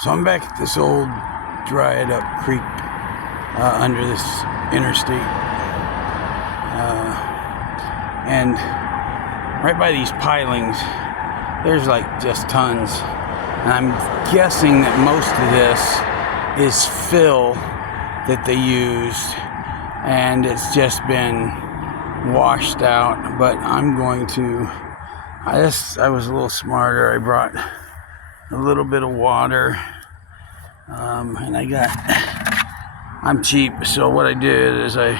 So I'm back at this old dried up creek under this interstate, and right by these pilings there's like just tons, and I'm guessing that most of this is fill that they used and it's just been washed out. But I'm going to, I was a little smarter. I brought a little bit of water, and I'm cheap, so what I did is I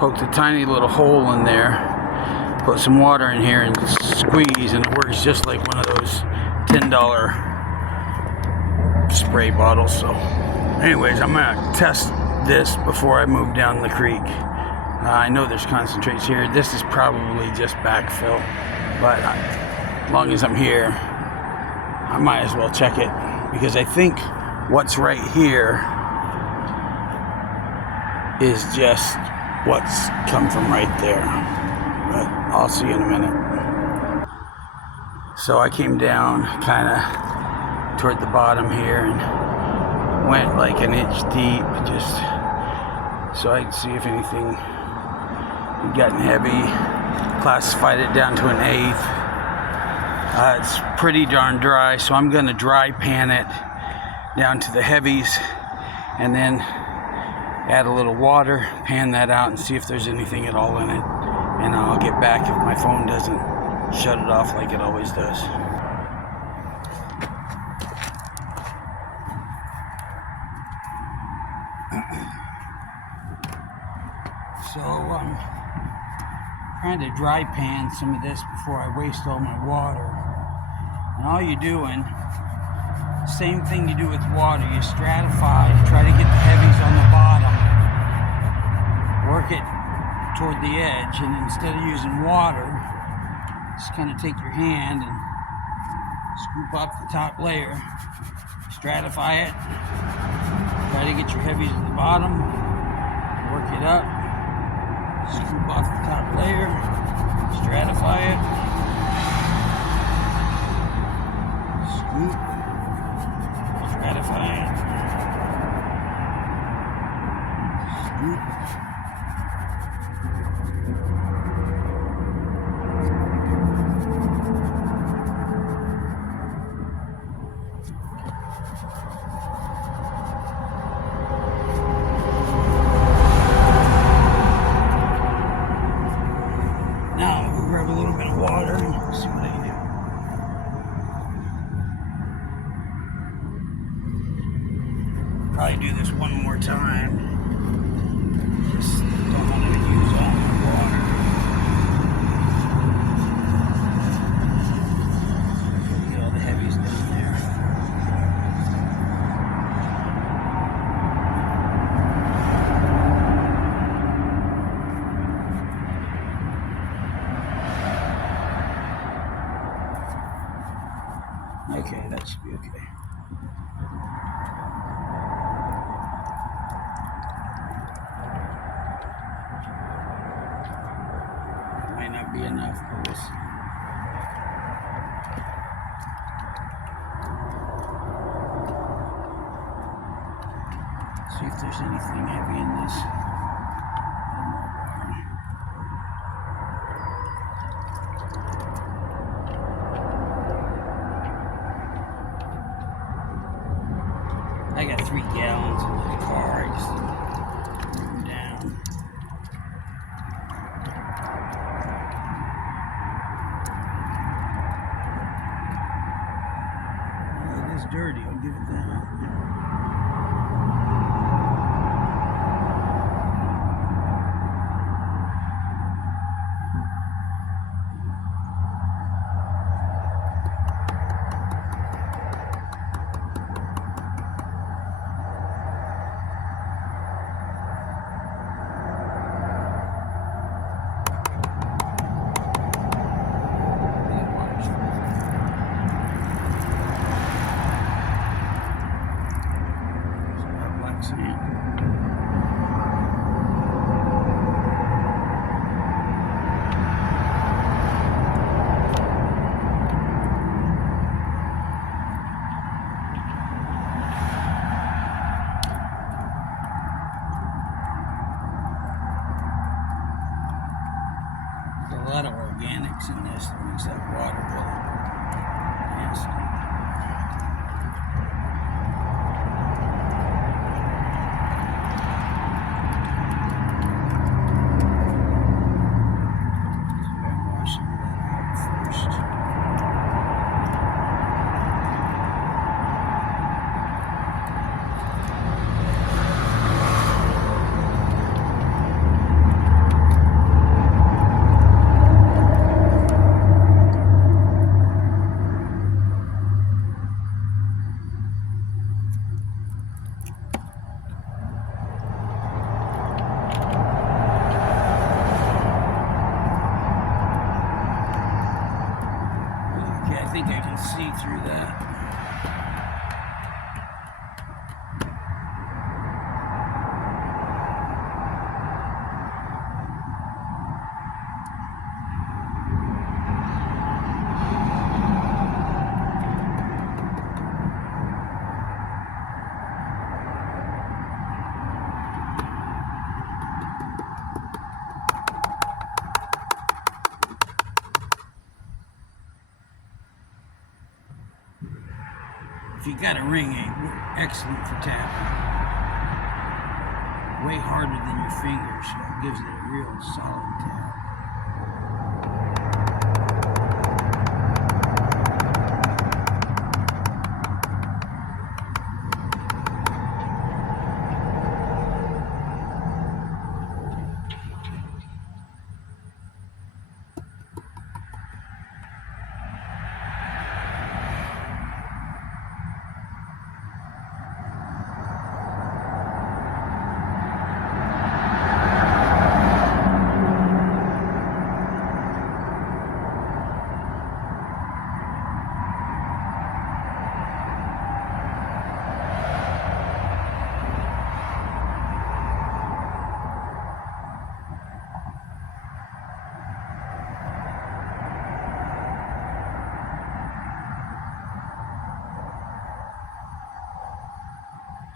poked a tiny little hole in there, put some water in here and squeeze, and it works just like one of those $10 spray bottles. So anyways, I'm gonna test this before I move down the creek. I know there's concentrates here. This is probably just backfill, but as long as I'm here, I might as well check it, because I think what's right here is just what's come from right there. But I'll see you in a minute. So I came down kind of toward the bottom here and went like an inch deep, just so I could see if anything had gotten heavy. Classified it down to an eighth. It's pretty darn dry, so I'm going to dry pan it down to the heavies and then add a little water, pan that out, and see if there's anything at all in it. And I'll get back if my phone doesn't shut it off like it always does. So I'm trying to dry pan some of this before I waste all my water. And all you're doing, same thing you do with water, you stratify, try to get the heavies on the bottom, work it toward the edge, and instead of using water, just kind of take your hand and scoop up the top layer, stratify it, try to get your heavies at the bottom, work it up, scoop off the top layer, stratify it, scoop, stratify it, scoop. Now we'll grab a little bit of water and see what I can do. Probably do this one more time. Just don't want to use all my water. Get all the heavies down there. Okay, that should be okay. Might not be enough, but we'll see. See if there's anything heavy in this. I got 3 gallons in the car. I just put them down. It is dirty, I'll give it that. just makes that water really nasty. I think I can see through that. If you got a ring, excellent for tapping. Way harder than your fingers, so it gives it a real solid tap.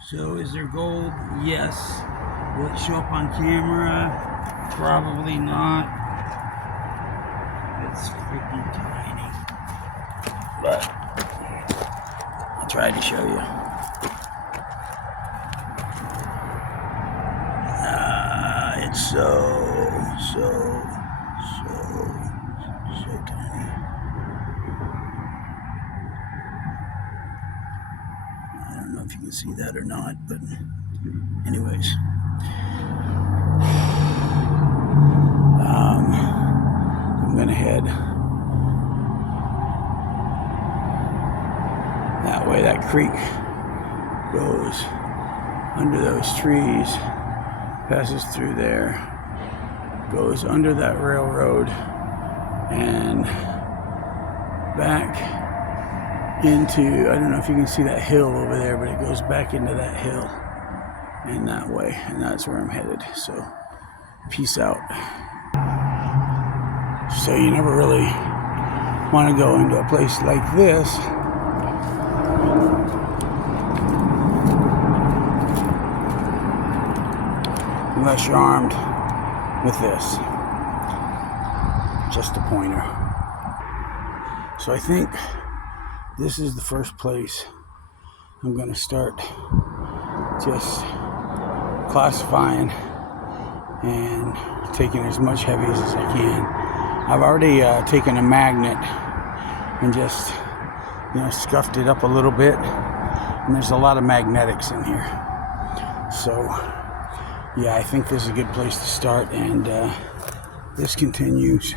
So is there gold? Yes. Will it show up on camera? Probably not. It's freaking tiny. But I'll try to show you. It's so tiny. I don't know if you can see that or not, but anyways. I'm gonna head that way. That creek goes under those trees, passes through there, goes under that railroad, and back into, I don't know if you can see that hill over there, but it goes back into that hill and that way, and that's where I'm headed. So peace out. So you never really want to go into a place like this unless you're armed with this. Just a pointer. So I think this is the first place I'm going to start just classifying and taking as much heavies as I can. I've already taken a magnet and just, scuffed it up a little bit, and there's a lot of magnetics in here. So yeah, I think this is a good place to start, and this continues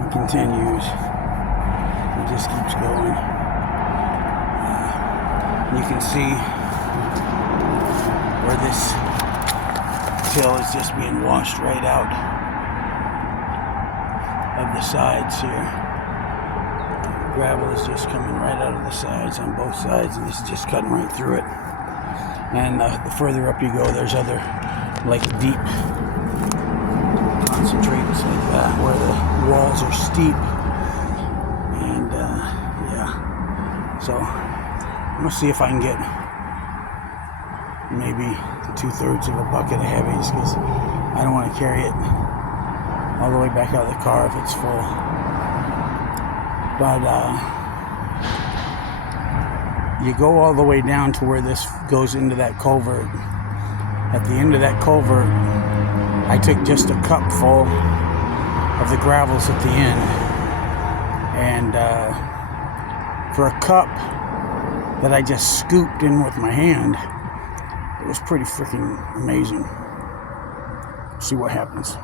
and continues. It just keeps going. You can see where this till is just being washed right out of the sides here. Gravel is just coming right out of the sides on both sides, and this is just cutting right through it. And the further up you go, there's other deep concentrates like that where the walls are steep. And yeah, so I'm gonna see if I can get maybe 2/3 of a bucket of heavies, because I don't want to carry it all the way back out of the car if it's full. But you go all the way down to where this goes into that culvert. At the end of that culvert, I took just a cup full of the gravels at the end, and for a cup that I just scooped in with my hand, it was pretty freaking amazing. See what happens.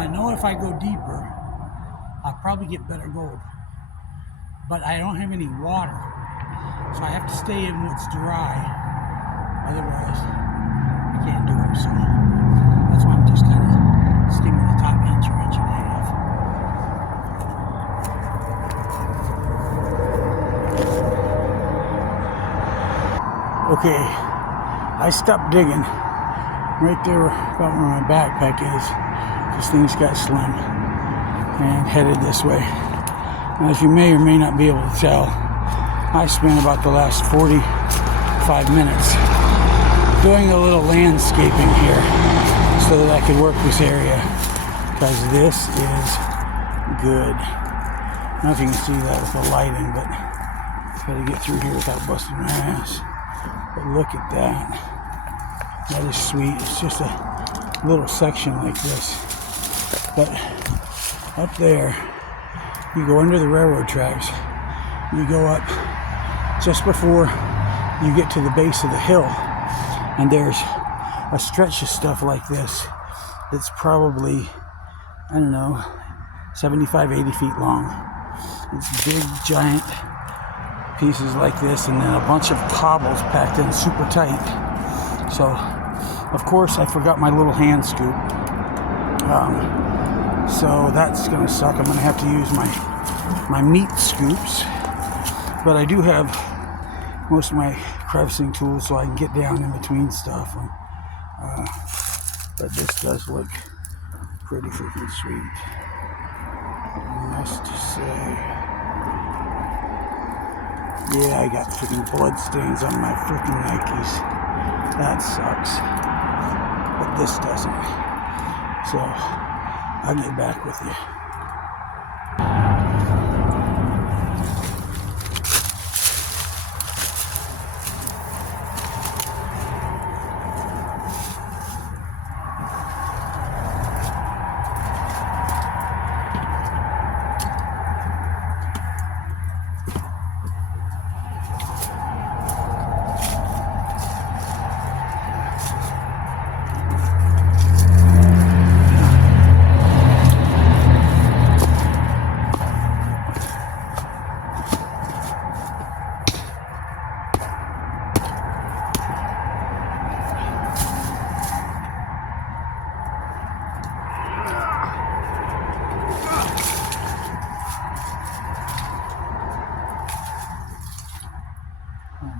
I know if I go deeper, I'll probably get better gold. But I don't have any water, so I have to stay in what's dry. Otherwise, I can't do it. So that's why I'm just kind of skimming the top inch or inch and a half. Okay, I stopped digging right there about where my backpack is. This thing's got slim and headed this way. Now, as you may or may not be able to tell, I spent about the last 45 minutes doing a little landscaping here so that I could work this area, because this is good. I don't know if you can see that with the lighting, but I've got to get through here without busting my ass. But look at that. That is sweet. It's just a little section like this. But up there, you go under the railroad tracks. You go up just before you get to the base of the hill, and there's a stretch of stuff like this that's probably, I don't know, 75, 80 feet long. It's big, giant pieces like this, and then a bunch of cobbles packed in super tight. So, of course, I forgot my little hand scoop. So that's going to suck. I'm going to have to use my meat scoops. But I do have most of my crevicing tool so I can get down in between stuff. But this does look pretty freaking sweet, I must say. Yeah, I got freaking blood stains on my freaking Nikes. That sucks. But this doesn't. So, I'll get back with you.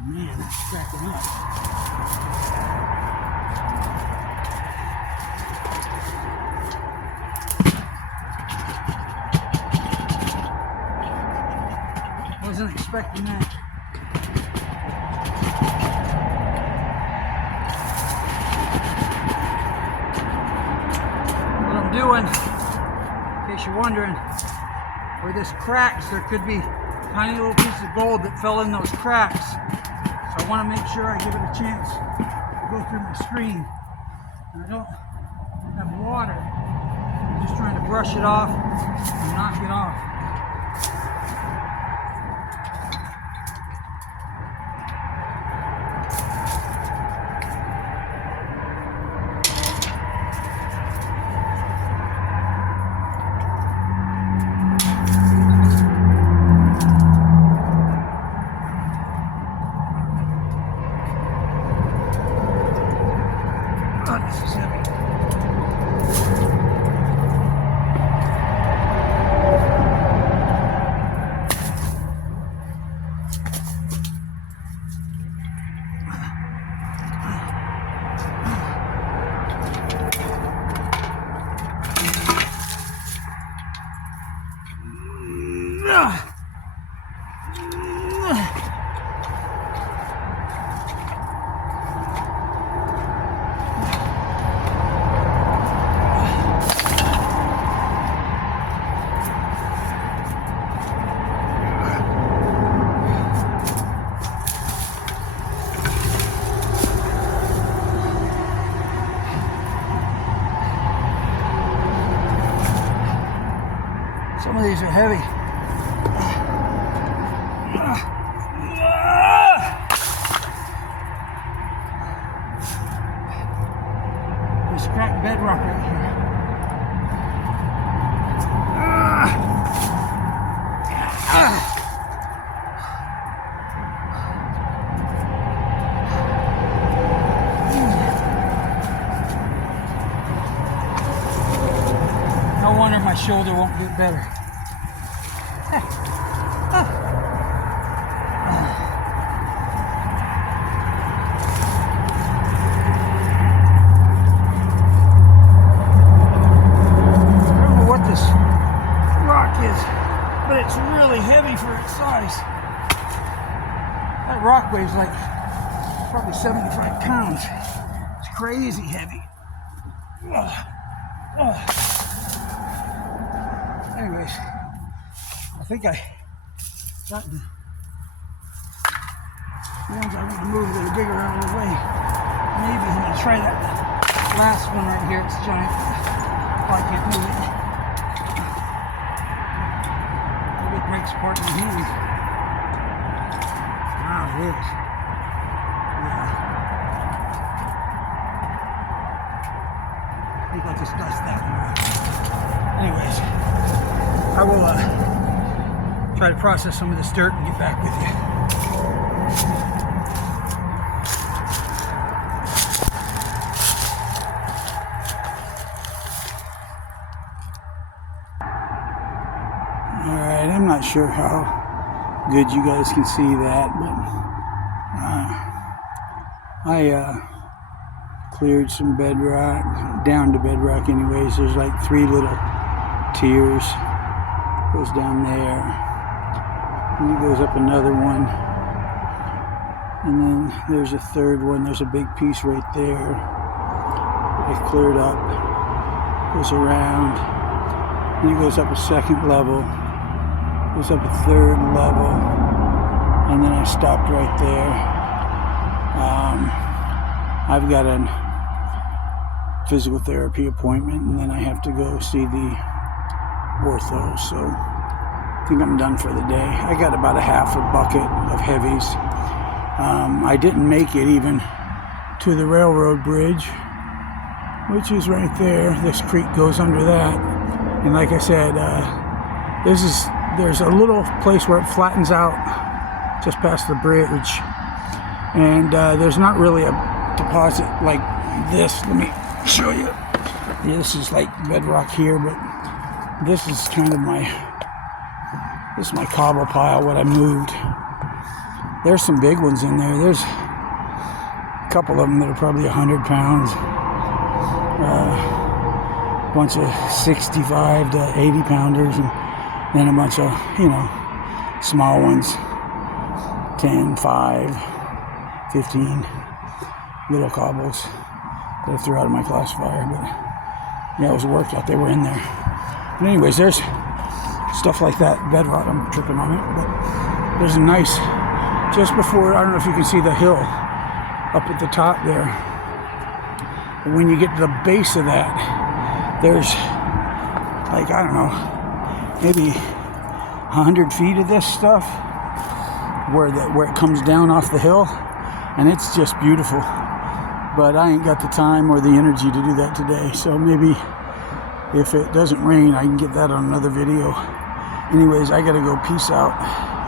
Man, it's cracking up. Wasn't expecting that. What I'm doing, in case you're wondering, where this cracks, there could be tiny little pieces of gold that fell in those cracks. So I want to make sure I give it a chance to go through my screen. And I don't have water. I'm just trying to brush it off and knock it off. Some of these are heavy. There's cracked bedrock right here. No wonder my shoulder won't get better. But it's really heavy for its size. That rock weighs like probably 75 pounds. It's crazy heavy. Anyways, I think I got the ones I need to move that are bigger out of the way. Maybe I'm going to try that last one right here. It's giant. Probably can't move it. Breaks apart in my hand. Wow, it is. Yeah. I think I'll just dust that one. Anyways, I will try to process some of this dirt and get back with you. Alright, I'm not sure how good you guys can see that, but I cleared some bedrock, down to bedrock anyways. There's like 3 little tiers. Goes down there. And it goes up another one. And then there's a third one. There's a big piece right there. I cleared up. Goes around. And it goes up a second level. Goes up a third level. And then I stopped right there. I've got a physical therapy appointment, and then I have to go see the ortho, so I think I'm done for the day. I got about a half a bucket of heavies. I didn't make it even to the railroad bridge, which is right there. This creek goes under that, and like I said, there's a little place where it flattens out just past the bridge, and there's not really a deposit like this. Let me show you. This is like bedrock here, but this is kind of my cobble pile, what I moved. There's some big ones in there. There's a couple of them that are probably 100 pounds. A bunch of 65 to 80 pounders, and then a bunch of, small ones. 10, 5, 15 little cobbles that I threw out of my classifier. But yeah, it was a workout. They were in there. But anyways, there's stuff like that. Bedrock, I'm tripping on it. But there's a nice, just before, I don't know if you can see the hill up at the top there. But when you get to the base of that, there's like, I don't know, maybe 100 feet of this stuff where it comes down off the hill, and it's just beautiful. But I ain't got the time or the energy to do that today, so maybe if it doesn't rain, I can get that on another video. Anyways, I gotta go. Peace out.